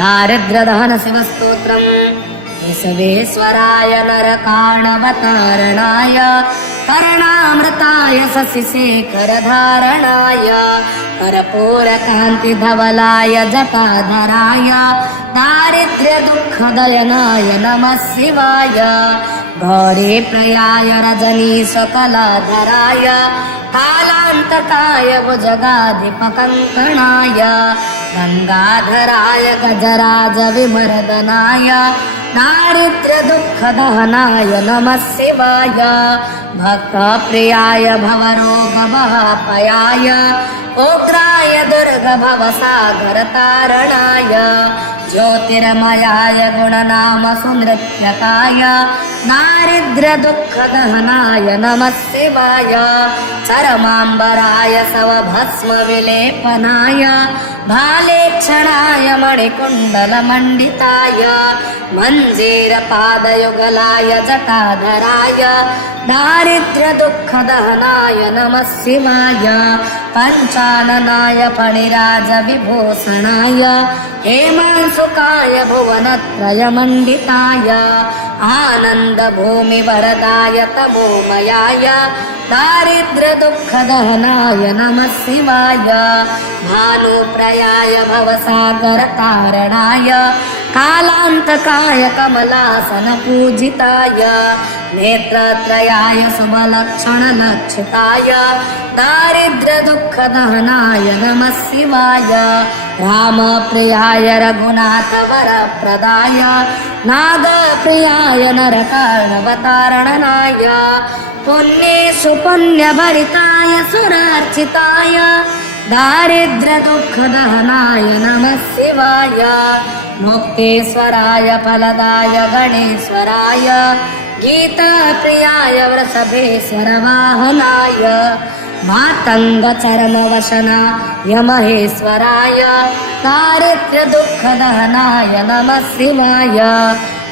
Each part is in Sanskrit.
दारिद्र्यदहन शिवस्तोत्रम् विश्वेश्वराय नरकाणवतारणाय कर्णामृताय शशिशेखरधारणाय कर्पूरकान्तिधवलाय जटाधराय दारिद्र्यदुःखदयनाय नमः शिवाय गौरीप्रियाय रजनीशकलाधराय कालान्तकाय भुजगाधिपकङ्कणाय गङ्गाधराय गजराजविमर्दनाय दारिद्र्यदुःखदहनाय नमः शिवाय भक्तप्रियाय भवरोगभयापयाय उग्राय दुर्गभवसागरतारणाय ज्योतिर्मयाय गुणनामसुनृत्यकाय दारिद्र्यदुःखदहनाय नमः शिवाय चरमाम्बराय सवभस्मविलेपनाय भालेक्षणाय मणिकुण्डलमण्डिताय मञ्जीरपादयुगलाय जटाधराय दारिद्र्यदुःखदहनाय नमः शिवाय पञ्चाननाय फणिराजविभूषणाय हेमांशुकाय भुवनत्रयमण्डिताय आनन्दभूमिवरदाय तमोमयाय दारिद्र्यदुःखदहनाय नमः शिवाय भानुप्रयाय भवसागरतारणाय कालान्तकाय कमलासनपूजिताय नेत्रत्रयाय शुभलक्षणलक्षिताय दारिद्र्यदुःखदहनाय नमः शिवाय रामप्रियाय रघुनाथवरप्रदाय नागप्रियाय नरकार्णवतारणनाय पुण्येषु पुण्यभरिताय सुरार्चिताय दारिद्र्यदुःखदहनाय नमः शिवाय मुक्तेश्वराय फलदाय गणेश्वराय गीताप्रियाय वृषभेश्वरवाहनाय मातङ्गचरमवशनाय महेश्वराय दारिद्र्यदुःखदहनाय नमः शिवाय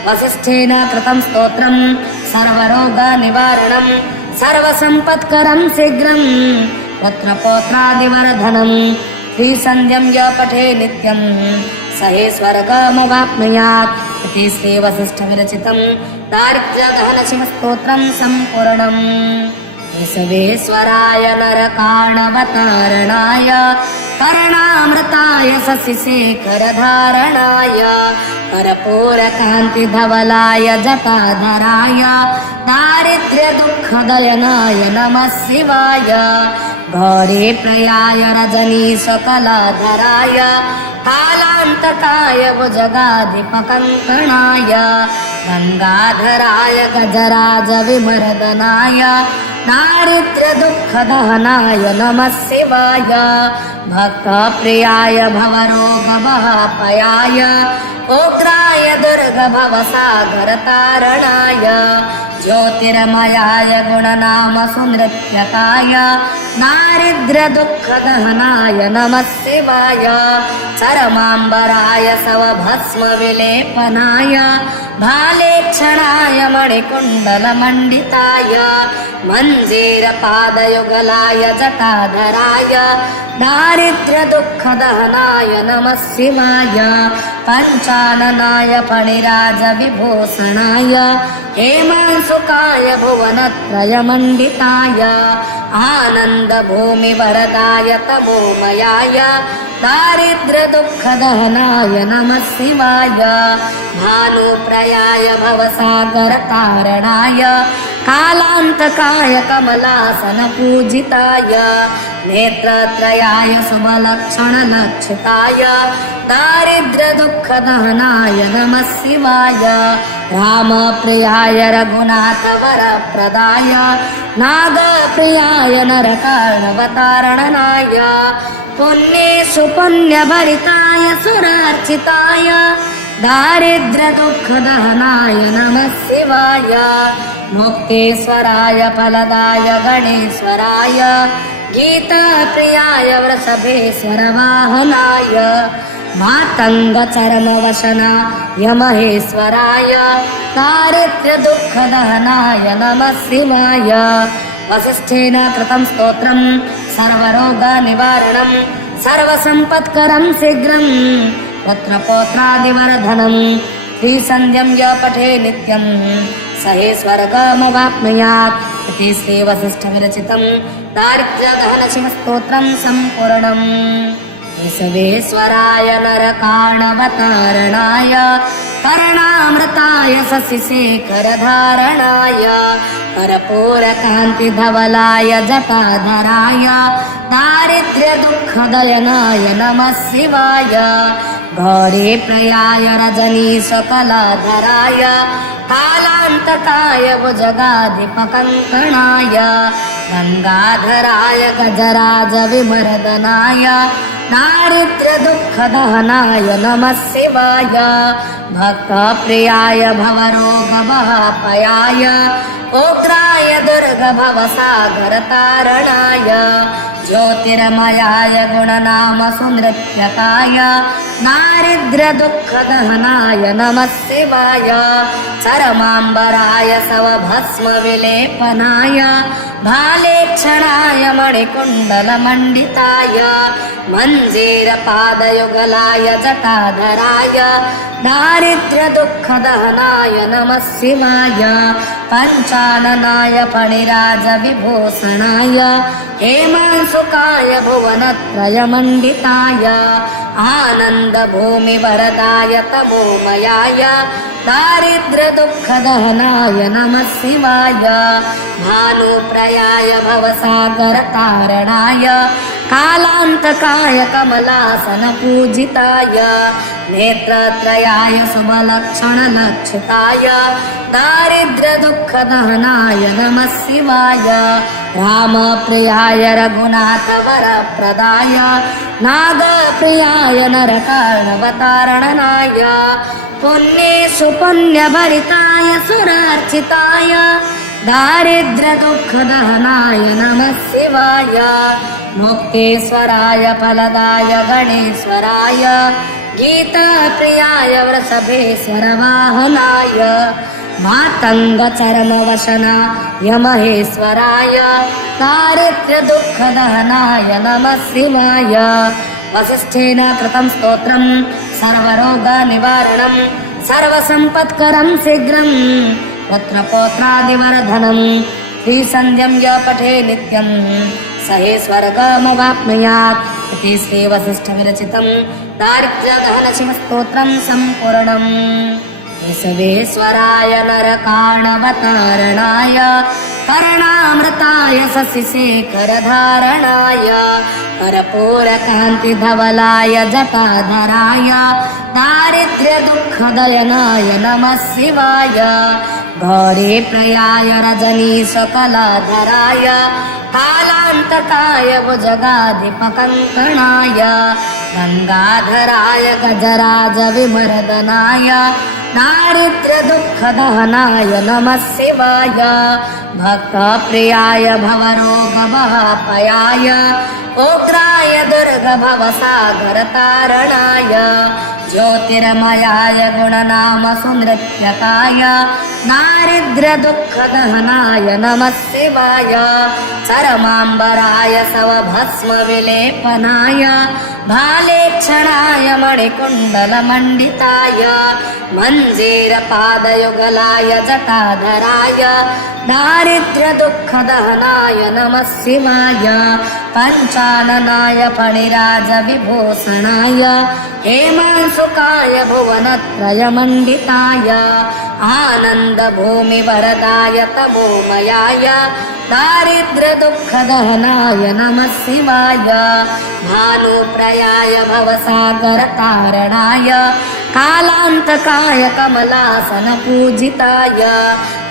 वसिष्ठेन कृतं स्तोत्रं सर्वरोगनिवारणं सर्वसम्पत्करं शीघ्रं पुत्रपौत्रादिवर्धनं श्रीसन्ध्यं य पठे नित्यं स हि स्वर्गमवाप्नुयात् इति श्रीवसिष्ठविरचितं दारिद्र्यदहनशिवस्तोत्रं सम्पूर्णम् विश्वेश्वराय नरकाणवतारणाय कर्णामृताय शशिशेखरधारणाय कर्पूरकान्तिधवलाय जटाधराय दारिद्र्यदुःखदयनाय नमः शिवाय गौरीप्रियाय रजनीशकलाधराय कालान्तकाय भुजगाधिपकङ्कणाय गङ्गाधराय गजराजविमर्दनाय दारिद्र्यदुःखदहनाय नमः शिवाय भक्तप्रियाय भवरोगभयापयाय उग्राय दुर्गभवसागरतारणाय ज्योतिर्मयाय गुणनामसुनृत्यकाय दारिद्र्यदुःखदहनाय नमः शिवाय चरमाम्बराय सवभस्मविलेपनाय भालेक्षणाय मणिकुण्डलमण्डिताय मञ्जीरपादयुगलाय जटाधराय दारिद्र्यदुःखदहनाय नमः शिवाय पञ्चाननाय फणिराजविभूषणाय हेमांशुकाय भुवनत्रयमण्डिताय आनन्दभूमिवरदाय तमोमयाय दारिद्र्यदुःखदहनाय नमः शिवाय भानुप्रयाय भवसागरतारणाय कालान्तकाय कमलासनपूजिताय नेत्रत्रयाय शुभलक्षणलक्षिताय दारिद्र्यदुःखदहनाय नमः शिवाय रामप्रियाय रघुनाथवरप्रदाय नागप्रियाय नरकार्णवतारणनाय पुण्येषु पुण्यभरिताय सुरार्चिताय दारिद्र्यदुःखदहनाय नमः शिवाय मुक्तेश्वराय फलदाय गणेश्वराय गीताप्रियाय वृषभेश्वरवाहनाय मातङ्गचरमवशनाय महेश्वराय दारिद्र्यदुःखदहनाय नमः शिवाय वसिष्ठेन कृतं स्तोत्रं सर्वरोगनिवारणं सर्वसम्पत्करं शीघ्रं पुत्रपौत्रादिवर्धनम् श्रीसन्ध्यं य पठे नित्यं स हि स्वर्गमवाप्नुयात् इति श्रीवसिष्ठविरचितं दारिद्र्यदहनशिवस्तोत्रं सम्पूर्णम्। विश्वेश्वराय नरकाणवतारणाय कर्णामृताय शशिशेखरधारणाय कर्पूरकान्तिधवलाय जटाधराय दारिद्र्यदुःखदयनाय नमः शिवाय। गौरीप्रियाय रजनीशकलाधराय कालान्तकाय भुजगाधिपकङ्कणाय गङ्गाधराय गजराजविमर्दनाय दारिद्र्यदुःखदहनाय नमः शिवाय। भक्तप्रियाय भवरोगभयाय उग्राय दुर्गभवसागरतारणाय ज्योतिर्मयाय गुणनामसुनृत्यकाय दारिद्र्यदुःखदहनाय नमः शिवाय। चरमाम्बराय सवभस्मविलेपनाय भालेक्षणाय मणिकुण्डलमण्डिताय मञ्जीरपादयुगलाय जटाधराय दारिद्र्यदुःखदहनाय नमः शिवाय। पञ्चाननाय फणिराजविभूषणाय हेमांशुकाय भुवनत्रयमण्डिताय आनन्दभूमिवरदाय तमोमयाय दारिद्र्यदुःखदहनाय नमः शिवाय। भानुप्रयाय भवसागरतारणाय कालान्तकाय कमलासनपूजिताय नेत्रत्रयाय शुभलक्षणलक्षिताय दारिद्र्यदुःखदहनाय नमः शिवाय। रामप्रियाय रघुनाथवरप्रदाय नागप्रियाय नरकार्णवतारणनाय पुण्येषु पुण्यभरिताय सुरार्चिताय दारिद्र्यदुःखदहनाय नमः शिवाय। मुक्तेश्वराय फलदाय गणेश्वराय गीताप्रियाय वृषभेश्वरवाहनाय मातङ्गचरणवशनाय महेश्वराय दारिद्र्यदुःखदहनाय नमः शिवाय। वसिष्ठेन कृतं स्तोत्रं सर्वरोगनिवारणं सर्वसम्पत्करं शीघ्रं पुत्रपौत्रादिवर्धनम् श्रीसन्ध्यं य पठे नित्यं स हि स्वर्गमवाप्नुयात् इति श्रीवसिष्ठविरचितं दारिद्र्यदहनशिवस्तोत्रं सम्पूर्णम्। विश्वेश्वराय नरकाणवतारणाय कर्णामृताय शशिशेखरधारणाय कर्पूरकान्तिधवलाय जटाधराय दारिद्र्यदुःखदयनाय नमः शिवाय। गौरीप्रियाय रजनीशकलाधराय कालान्तकाय भुजगाधिपकङ्कणाय गङ्गाधराय गजराजविमर्दनाय दारिद्र्यदुःखदहनाय नमः शिवाय। भक्तप्रियाय भवरोगभयाय उग्राय दुर्गभवसागरतारणाय ज्योतिर्मयाय गुणनामसुनृत्यकाय दारिद्र्यदुःखदहनाय नमः शिवाय। चरमाम्बराय सवभस्मविलेपनाय भालेक्षणाय मणिकुण्डलमण्डिताय मञ्जीरपादयुगलाय जटाधराय दारिद्र्यदुःखदहनाय नमः शिवाय। पञ्चाननाय फणिराजविभूषणाय हेमांशुकाय भुवनत्रयमण्डिताय आनन्दभूमिवरदाय तमोमयाय दारिद्र्यदुःखदहनाय नमः शिवाय। भानुप्रयाय भवसागरतारणाय कालान्तकाय कमलासनपूजिताय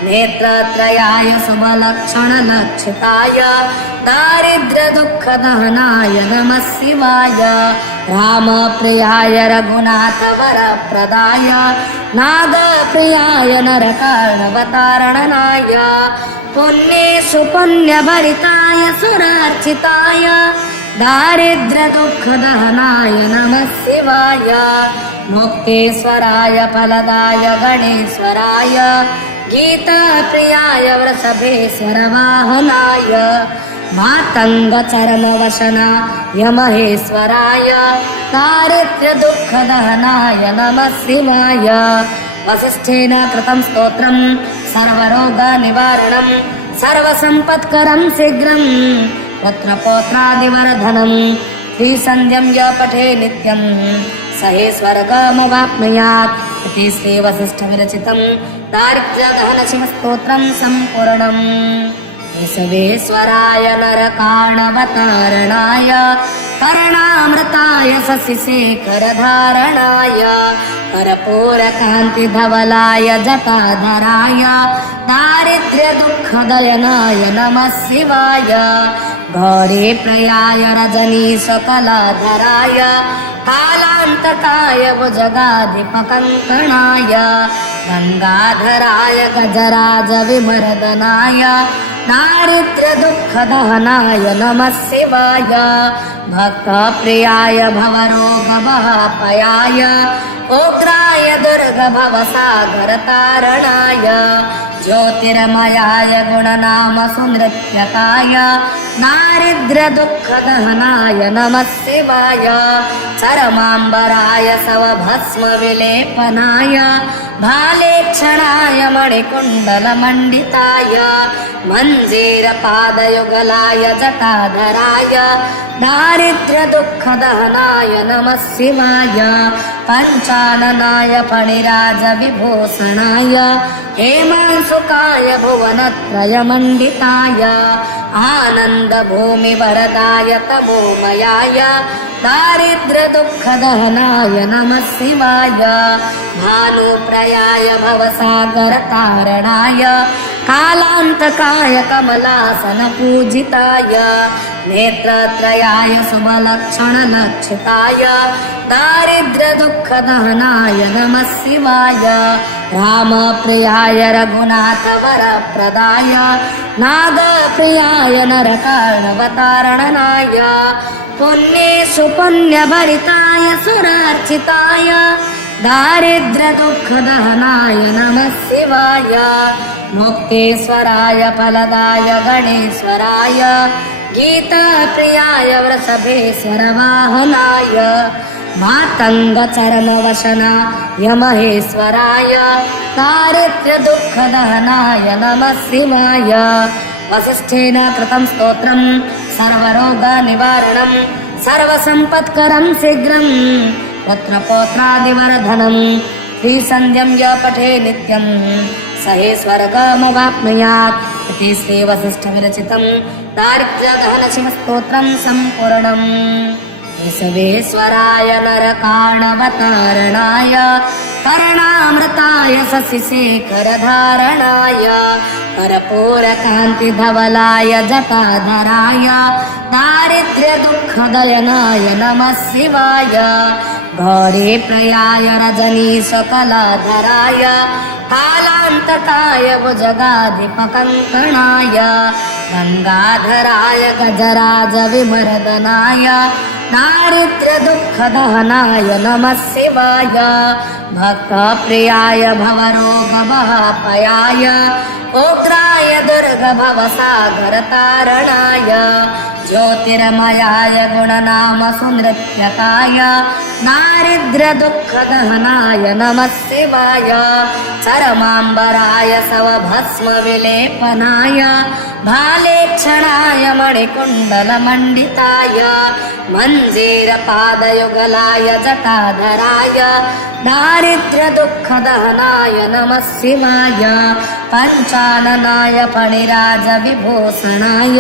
नेत्रत्रयाय शुभलक्षणलक्षिताय दारिद्र्यदुःखदहनाय नमः शिवाय। रामप्रियाय रघुनाथवरप्रदाय नागप्रियाय नरकार्णवतारणनाय पुण्येषु पुण्यभरिताय सुरार्चिताय दारिद्र्यदुःखदहनाय नमः शिवाय। मुक्तेश्वराय फलदाय गणेश्वराय गीताप्रियाय वृषभेश्वरवाहनाय मातङ्गचरणवशनाय महेश्वराय दारिद्र्यदुःखदहनाय नमः शिवाय वसिष्ठेन कृतं स्तोत्रं सर्वरोगनिवारणं सर्वसम्पत्करं शीघ्रं पुत्रपौत्रादिवर्धनं त्रिसन्ध्यं य पठे नित्यं स हि स्वर्गमवाप्नुयात् इति श्रीवसिष्ठविरचितं दारिद्र्यदहनशिवस्तोत्रं सम्पूर्णम् विश्वेश्वराय नरकाणवतारणाय कर्णामृताय शशिशेखरधारणाय कर्पूरकान्तिधवलाय जटाधराय दारिद्र्यदुःखदयनाय नमः शिवाय गौरीप्रियाय रजनीशकलाधराय कालान्तकाय भुजगाधिपकङ्कणाय गङ्गाधराय गजराजविमर्दनाय दारिद्र्यदुःखदहनाय नमः शिवाय भक्तप्रियाय भवरोगभयाय उग्राय दुर्गभवसागरतारणाय ज्योतिर्मयाय गुणनामसुनृत्यकाय दारिद्र्यदुःखदहनाय नमः शिवाय चरमाम्बराय सवभस्मविलेपनाय भालेक्षणाय मणिकुण्डलमण्डिताय मञ्जीरपादयुगलाय जटाधराय दारिद्र्यदुःखदहनाय नमः शिवाय पञ्चाननाय फणिराजविभूषणाय हेमांशुकाय भुवनत्रयमण्डिताय आनन्दभूमिवरदाय तमोमयाय दारिद्र्यदुःखदहनाय नमः शिवाय भानुप्रयाय भवसागरतारणाय कालान्तकाय कमलासनपूजिताय नेत्रत्रयाय शुभलक्षणलक्षिताय दारिद्र्यदुःखदहनाय नमः शिवाय रामप्रियाय रघुनाथवरप्रदाय नागप्रियाय नरकार्णवतारणनाय पुण्येषु पुण्यभरिताय सुरार्चिताय दारिद्र्यदुःखदहनाय नमः शिवाय मुक्तेश्वराय फलदाय गणेश्वराय गीताप्रियाय वृषभेश्वरवाहनाय मातङ्गचरणवशनाय महेश्वराय दारिद्र्यदुःखदहनाय नमः शिवाय वसिष्ठेन कृतं स्तोत्रं सर्वरोगनिवारणं सर्वसम्पत्करं शीघ्रं पुत्रपौत्रादिवर्धनं त्रिसन्ध्यं य पठे नित्यं स हि स्वर्गमवाप्नुयात् इति श्रीवसिष्ठविरचितं दारिद्र्यदहनशिवस्तोत्रं सम्पूर्णम् विश्वेश्वराय नरकाणवतारणाय कर्णामृताय शशिशेखरधारणाय कर्पूरकान्तिधवलाय जटाधराय दारिद्र्यदुःखदयनाय नमः शिवाय गौरीप्रियाय रजनीशकलाधराय कालान्तकाय भुजगाधिपकङ्कणाय गङ्गाधराय गजराजविमर्दनाय दारिद्र्यदुःखदहनाय नमः शिवाय भक्तप्रियाय भवरोगभयाय उग्राय दुर्गभवसागरतारणाय ज्योतिर्मयाय गुणनामसुनृत्यकाय दारिद्र्यदुःखदहनाय नमः शिवाय चरमाम्बराय सवभस्मविलेपनाय भालेक्षणाय मणिकुण्डलमण्डिताय मञ्जीरपादयुगलाय जटाधराय दारिद्र्यदुःखदहनाय नमः शिवाय पञ्चाननाय फणिराजविभूषणाय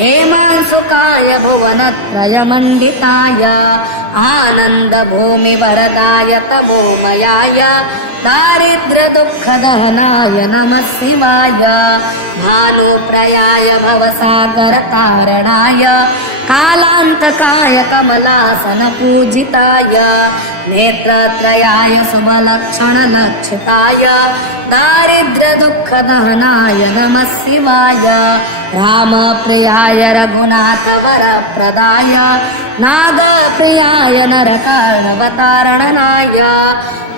हेमांशुकाय भुवनत्रयमण्डिताय आनन्दभूमिवरदाय तमोमयाय दारिद्र्यदुःखदहनाय नमः शिवाय भानुप्रयाय भवसागरतारणाय कालान्तकाय कमलासनपूजिताय नेत्रत्रयाय शुभलक्षणलक्षिताय दारिद्र्यदुःखदहनाय नमः शिवाय रामप्रियाय रघुनाथवरप्रदाय नागप्रियाय नरकार्णवतारणनाय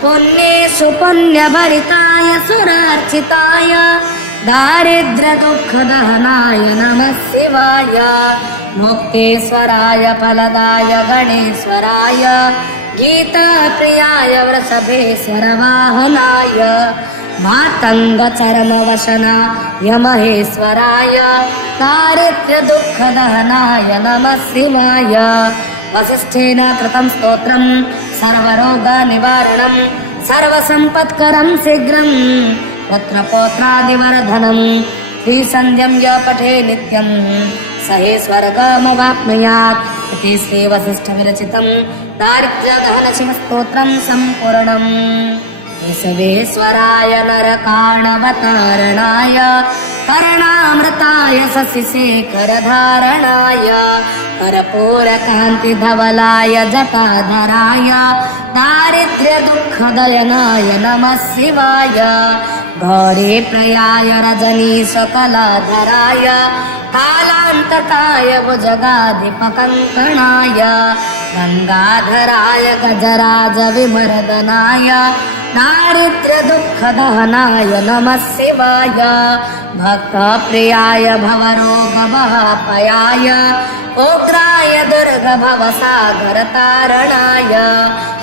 पुण्येषु पुण्यभरिताय सुरार्चिताय दारिद्र्यदुःखदहनाय नमः शिवाय मुक्तेश्वराय फलदाय गणेश्वराय गीताप्रियाय वृषभेश्वर वाहनाय मातङ्गचर्मवशनाय महेश्वराय दारिद्र्यदुःखदहनाय नमः शिवाय वसिष्ठेन कृतं स्तोत्रं सर्वरोगनिवारणं सर्वसम्पत्करं शीघ्रं पुत्रपौत्रादिवर्धनं श्रीसन्ध्यं य पठे नित्यं स हि स्वर्गमवाप्नुयात् इति श्रीवसिष्ठविरचितं दारिद्र्यदहनशिवस्तोत्रं सम्पूर्णम् विश्वेश्वराय नरकाणवतारणाय कर्णामृताय शशिशेखरधारणाय कर्पूरकान्तिधवलाय जटाधराय दारिद्र्यदुःखदयनाय नमः शिवाय गौरीप्रियाय रजनीशकलाधराय कालान्तकाय भुजगाधिपकङ्कणाय गङ्गाधराय गजराजविमर्दनाय दारिद्र्यदुःखदहनाय नमः शिवाय भक्तप्रियाय भवरोगभयाय उग्राय दुर्गभवसागरतारणाय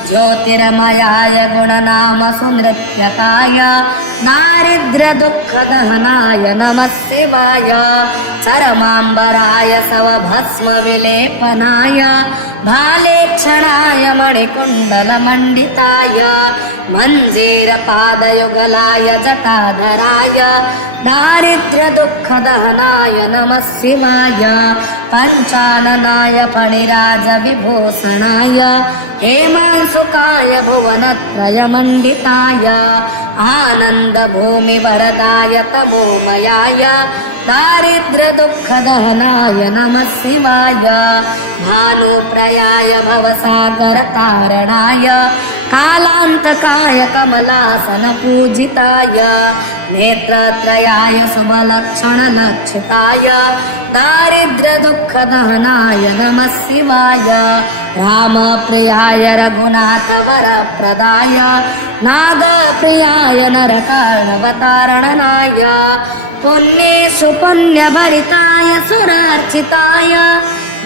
ज्योतिर्मयाय गुणनामसुनृत्यकाय दारिद्र्यदुःखदहनाय नमः शिवाय चरमाम्बराय सवभस्मविलेपनाय भालेक्षणाय मणिकुण्डलमण्डिताय मञ्जीरपादयुगलाय जटाधराय दारिद्र्यदुःखदहनाय नमः शिवाय पञ्चाननाय फणिराजविभूषणाय हेमांशुकाय भुवनत्रयमण्डिताय आनन्दभूमिवरदाय तमोमयाय दारिद्र्यदुःखदहनाय नमः शिवाय भानुप्रयाय भवसागरतारणाय कालान्तकाय कमलासनपूजिताय नेत्रत्रयाय शुभलक्षणलक्षिताय दारिद्र्यदुःखदहनाय नमः शिवाय रामप्रियाय रघुनाथवरप्रदाय नागप्रियाय नरकार्णवतारणनाय पुण्येषु पुण्यभरिताय सुरार्चिताय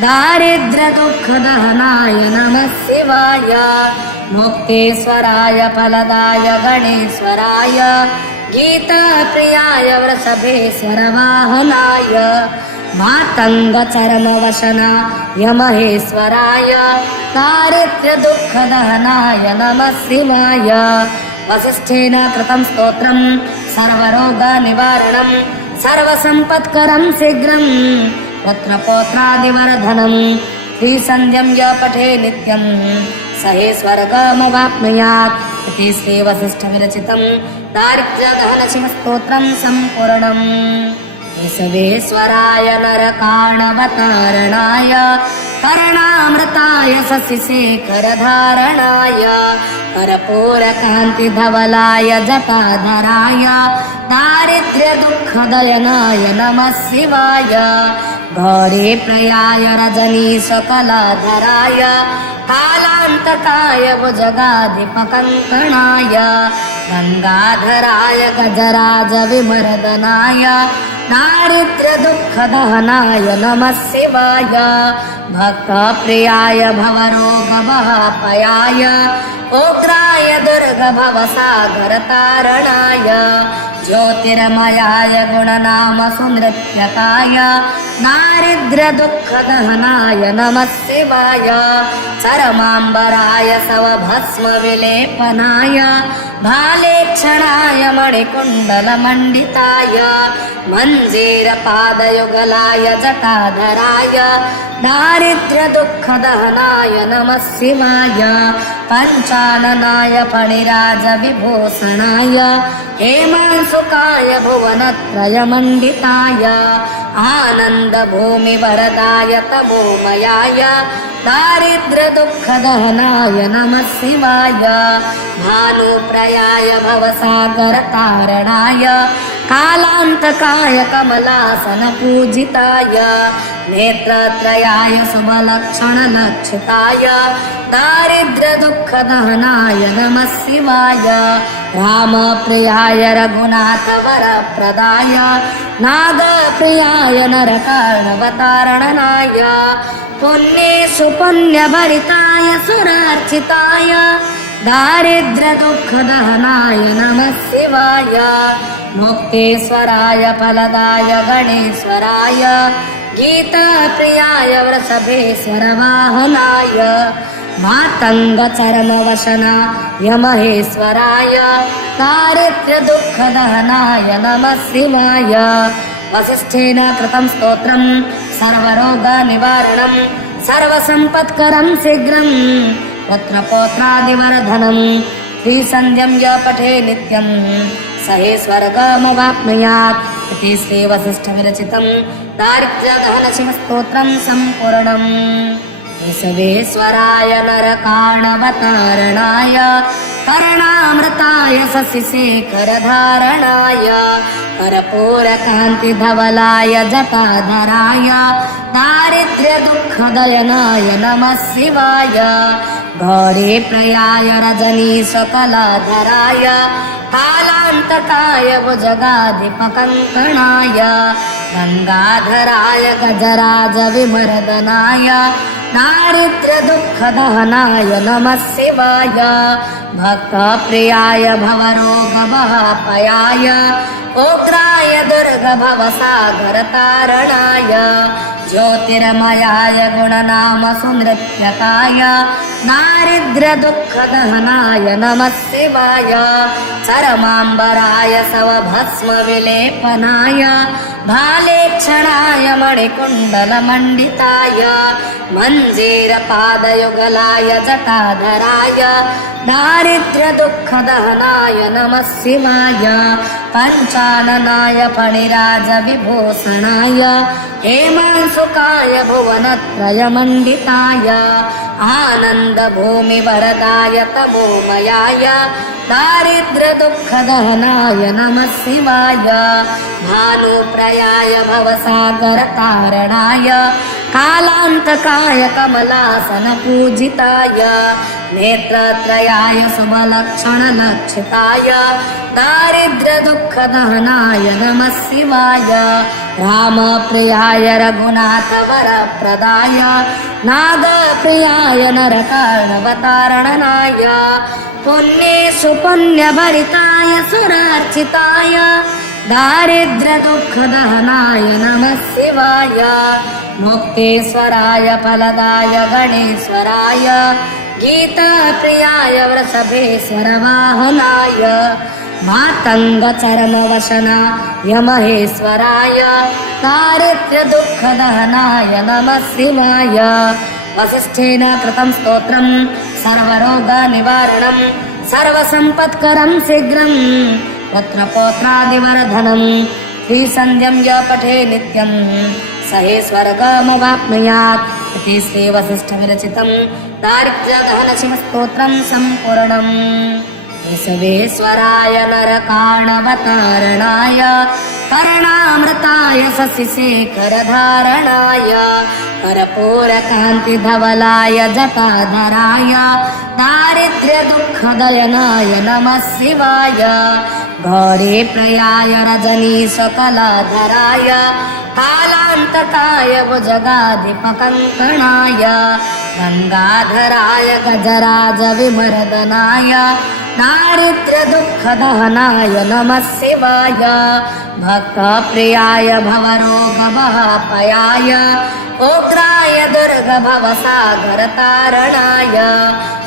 दारिद्र्यदुःखदहनाय नमः शिवाय मुक्तेश्वराय फलदाय गणेश्वराय गीताप्रियाय वृषभेश्वर वाहनाय मातङ्गचर्मवशनाय महेश्वराय दारिद्र्यदुःखदहनाय नमः शिवाय वसिष्ठेन कृतं स्तोत्रं सर्वरोगनिवारणं सर्वसम्पत्करं शीघ्रं पुत्रपौत्रादिवर्धनं श्रीसन्ध्यं य पठे नित्यं स हि स्वर्गमवाप्नुयात् इति श्रीवसिष्ठविरचितं दारिद्र्यदहनशिवस्तोत्रं सम्पूर्णम् विश्वेश्वराय नरकाणवतारणाय कर्णामृताय शशिशेखरधारणाय कर्पूरकान्तिधवलाय जटाधराय दारिद्र्यदुःखदयनाय नमः शिवाय गौरीप्रियाय रजनीशकलाधराय कालान्तकाय भुजगाधिपकङ्कणाय गङ्गाधराय गजराजविमर्दनाय दारिद्र्यदुःखदहनाय नमः शिवाय भक्तप्रियाय भवरोगभयाय उग्राय दुर्गभवसागरतारणाय ज्योतिर्मयाय गुणनामसुनृत्यकाय दारिद्र्यदुःखदहनाय नमः शिवाय चरमाम्बराय सवभस्मविलेपनाय भालेक्षणाय मणिकुण्डलमण्डिताय मञ्जीरपादयुगलाय जटाधराय दारिद्र्यदुःखदहनाय नमः शिवाय पञ्चाननाय फणिराजविभूषणाय हेमांशुकाय भुवनत्रयमण्डिताय आनन्दभूमिवरदाय तमोमयाय दारिद्र्यदुःखदहनाय नमः शिवाय भानुप्रयाय भवसागरतारणाय कालान्तकाय कमलासनपूजिताय नेत्रत्रयाय शुभलक्षणलक्षिताय दारिद्र्यदुःखदहनाय नमः शिवाय रामप्रियाय रघुनाथवरप्रदाय नागप्रियाय नरकार्णवतारणनाय पुण्येषु पुण्यभरिताय सुरार्चिताय दारिद्र्यदुःखदहनाय नमः शिवाय मुक्तेश्वराय फलदाय गणेश्वराय गीताप्रियाय वृषभेश्वरवाहनाय मातङ्गचरणवशनाय महेश्वराय दारिद्र्यदुःखदहनाय नमः शिवाय वसिष्ठेन कृतं स्तोत्रं सर्वरोगनिवारणं सर्वसम्पत्करं शीघ्रं पुत्रपौत्रादिवर्धनं श्रीसन्ध्यं य पठे नित्यं स हि स्वर्गमवाप्नुयात् इति श्रीवसिष्ठविरचितं दारिद्र्यदहनशिवस्तोत्रं सम्पूर्णम् विश्वेश्वराय नरकार्णवतारणाय कर्णामृताय शशिशेखरधारणाय कर्पूरकान्तिधवलाय जटाधराय दारिद्र्यदुःखदयनाय नमः शिवाय गौरीप्रियाय रजनीशकलाधराय कालान्तकाय भुजगाधिपकङ्कणाय गङ्गाधराय गजराजविमर्दनाय दारिद्र्यदुःखदहनाय नमः शिवाय भक्तप्रियाय भवरोगभयापयाय उग्राय दुर्गभवसागरतारणाय ज्योतिर्मयाय गुणनामसुनृत्यकाय दारिद्र्यदुःखदहनाय नमः शिवाय चरमाम्बराय सवभस्मविलेपनाय भालेक्षणाय मणिकुण्डलमण्डिताय मञ्जीरपादयुगलाय जटाधराय दारिद्र्यदुःखदहनाय नमः शिवाय पञ्चाननाय फणिराजविभूषणाय हेमांशुकाय भुवनत्रयमण्डिताय आनन्दभूमिवरदाय तमोमयाय दारिद्र्यदुःखदहनाय नमः शिवाय भानुप्रयाय भवसागरतारणाय कालान्तकाय कमलासनपूजिताय नेत्रत्रयाय शुभलक्षणलक्षिताय दारिद्र्यदुःखदहनाय नमः शिवाय रामप्रियाय रघुनाथवरप्रदाय नागप्रियाय नरकार्णवतारणनाय पुण्येषु पुण्यभरिताय सुरार्चिताय दारिद्र्यदुःखदहनाय नमः शिवाय मुक्तेश्वराय फलदाय गणेश्वराय गीताप्रियाय वृषभेश्वरवाहनाय मातङ्गचरणवशनाय महेश्वराय दारिद्र्यदुःखदहनाय नमः शिवाय वसिष्ठेन कृतं स्तोत्रं सर्वरोगनिवारणं सर्वसम्पत्करं शीघ्रं पुत्रपौत्रादिवर्धनं श्रीसन्ध्यं य पठे नित्यं स हि स्वर्गमवाप्नुयात् इति श्रीवसिष्ठविरचितं दारिद्र्यदहनशिवस्तोत्रं सम्पूर्णम् विश्वेश्वराय नरकार्णवतारणाय कर्णामृताय शशिशेखरधारणाय कर्पूरकान्तिधवलाय जटाधराय दारिद्र्यदुःखदयनाय नमः शिवाय गौरीप्रियाय रजनीशकलाधराय कालान्तकाय भुजगाधिपकङ्कणाय गङ्गाधराय गजराजविमर्दनाय दारिद्र्यदुःखदहनाय नमः शिवाय भक्तप्रियाय भवरोगभयापयाय उग्राय दुर्गभवसागरतारणाय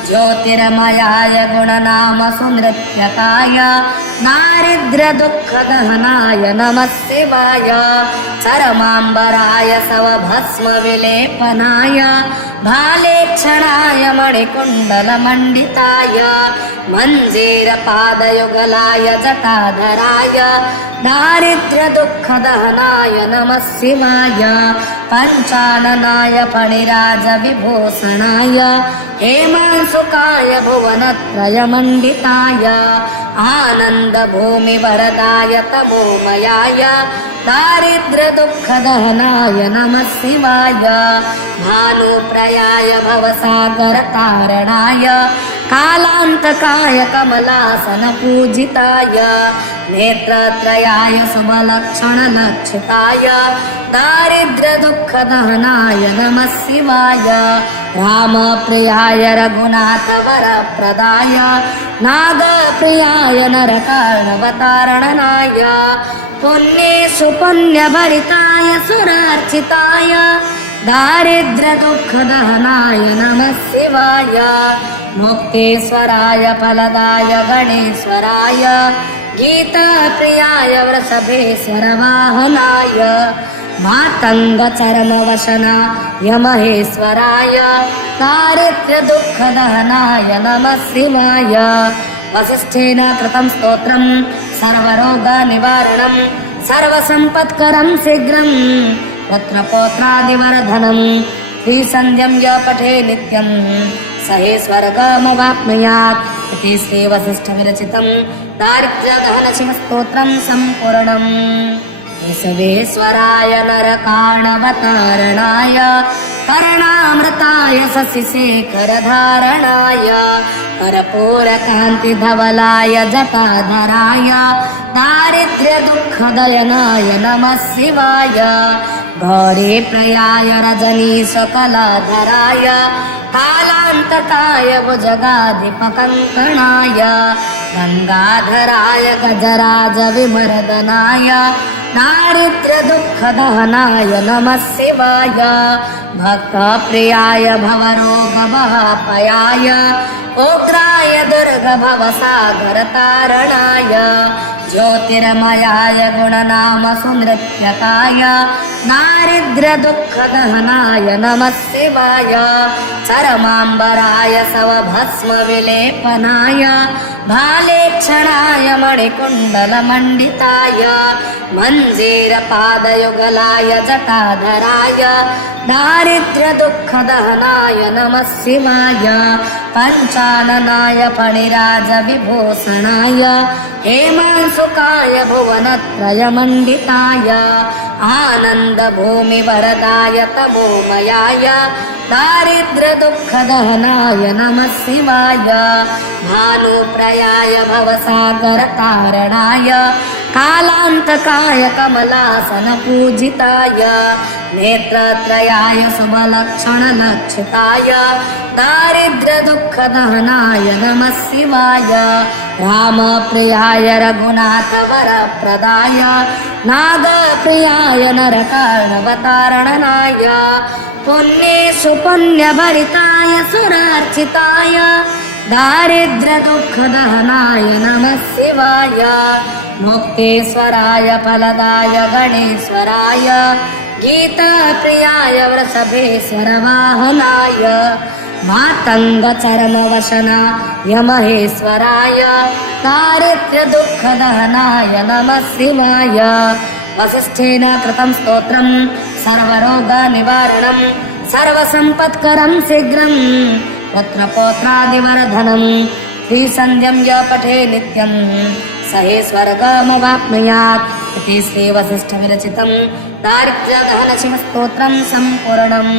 ज्योतिर्मयाय गुणनामसुनृत्यकाय दारिद्र्यदुःखदहनाय नमः शिवाय चरमाम्बराय सवभस्मविलेपनाय भालेक्षणाय मणिकुण्डलमण्डिताय मञ्जीरपादयुगलाय जटाधराय दारिद्र्यदुःखदहनाय नमः शिवाय पञ्चाननाय फणिराजविभूषणाय हेमांशुकाय भुवनत्रयमण्डिताय आनन्दभूमिवरदाय तमोमयाय दारिद्र्यदुःखदहनाय नमः शिवाय भानुप्रयाय भवसागरतारणाय कालान्तकाय कमलासनपूजिताय नेत्रत्रयाय शुभलक्षणलक्षिताय दारिद्र्यदुःखदहनाय नमः शिवाय रामप्रियाय रघुनाथवरप्रदाय नागप्रियाय नरकार्णवतारणनाय पुण्येषु पुण्यभरिताय सुरार्चिताय दारिद्र्यदुःखदहनाय नमः शिवाय मुक्तेश्वराय फलदाय गणेश्वराय गीताप्रियाय वृषभेश्वरवाहनाय मातङ्गचरणवशनाय महेश्वराय दारिद्र्यदुःखदहनाय नमः शिवाय वसिष्ठेन कृतं स्तोत्रं सर्वरोगनिवारणं सर्वसम्पत्करं शीघ्रं पुत्रपौत्रादिवर्धनं श्रीसन्ध्यं य पठे नित्यं स हि स्वर्गमवाप्नुयात् इति श्रीवसिष्ठविरचितं दारिद्र्यदहनशिवस्तोत्रं सम्पूर्णम् केशवेश्वराय नरकार्णवतारणाय कर्णामृताय शशिशेखरधारणाय कर्पूरकान्तिधवलाय जटाधराय दारिद्र्यदुःखदयनाय नमः शिवाय गौरीप्रियाय रजनीशकलाधराय कालान्तकाय भुजगाधिपकङ्कणाय गङ्गाधराय गजराजविमर्दनाय दारिद्र्यदुःखदहनाय नमः शिवाय भक्तप्रियाय भवरोगभयापयाय उग्राय दुर्गभवसागरतारणाय ज्योतिर्मयाय गुणनामसुनृत्यकाय दारिद्र्यदुःखदहनाय नमः शिवाय चरमाम्बराय सवभस्मविलेपनाय भालेक्षणाय मणिकुण्डलमण्डिताय मञ्जीरपादयुगलाय जटाधराय दारिद्र्यदुःखदहनाय नमः शिवाय पञ्चाननाय फणिराजविभूषणाय हेमांशुकाय भुवनत्रयमण्डिताय आनन्दभूमिवरदाय तमोमयाय दारिद्र्यदुःखदहनाय नमः शिवाय भानुप्रयाय भवसागरतारणाय कालान्तकाय कमलासनपूजिताय नेत्रत्रयाय शुभलक्षणलक्षिताय दारिद्र्यदुःखदहनाय नमः शिवाय रामप्रियाय रघुनाथवरप्रदाय नागप्रियाय नरकार्णवतारणनाय पुण्येषु पुण्यभरिताय सुरार्चिताय दारिद्र्यदुःखदहनाय नमः शिवाय मुक्तेश्वराय फलदाय गणेश्वराय गीताप्रियाय वृषभेश्वरवाहनाय मातङ्गचरणवशनाय महेश्वराय दारिद्र्यदुःखदहनाय नमः शिवाय वसिष्ठेन कृतं स्तोत्रं सर्वरोगनिवारणं सर्वसम्पत्करं शीघ्रं पुत्रपौत्रादिवर्धनं श्रीसन्ध्यं य पठे नित्यं स हि स्वर्गमवाप्नुयात् इति श्रीवसिष्ठविरचितं दारिद्र्यदहनशिवस्तोत्रं सम्पूर्णम्।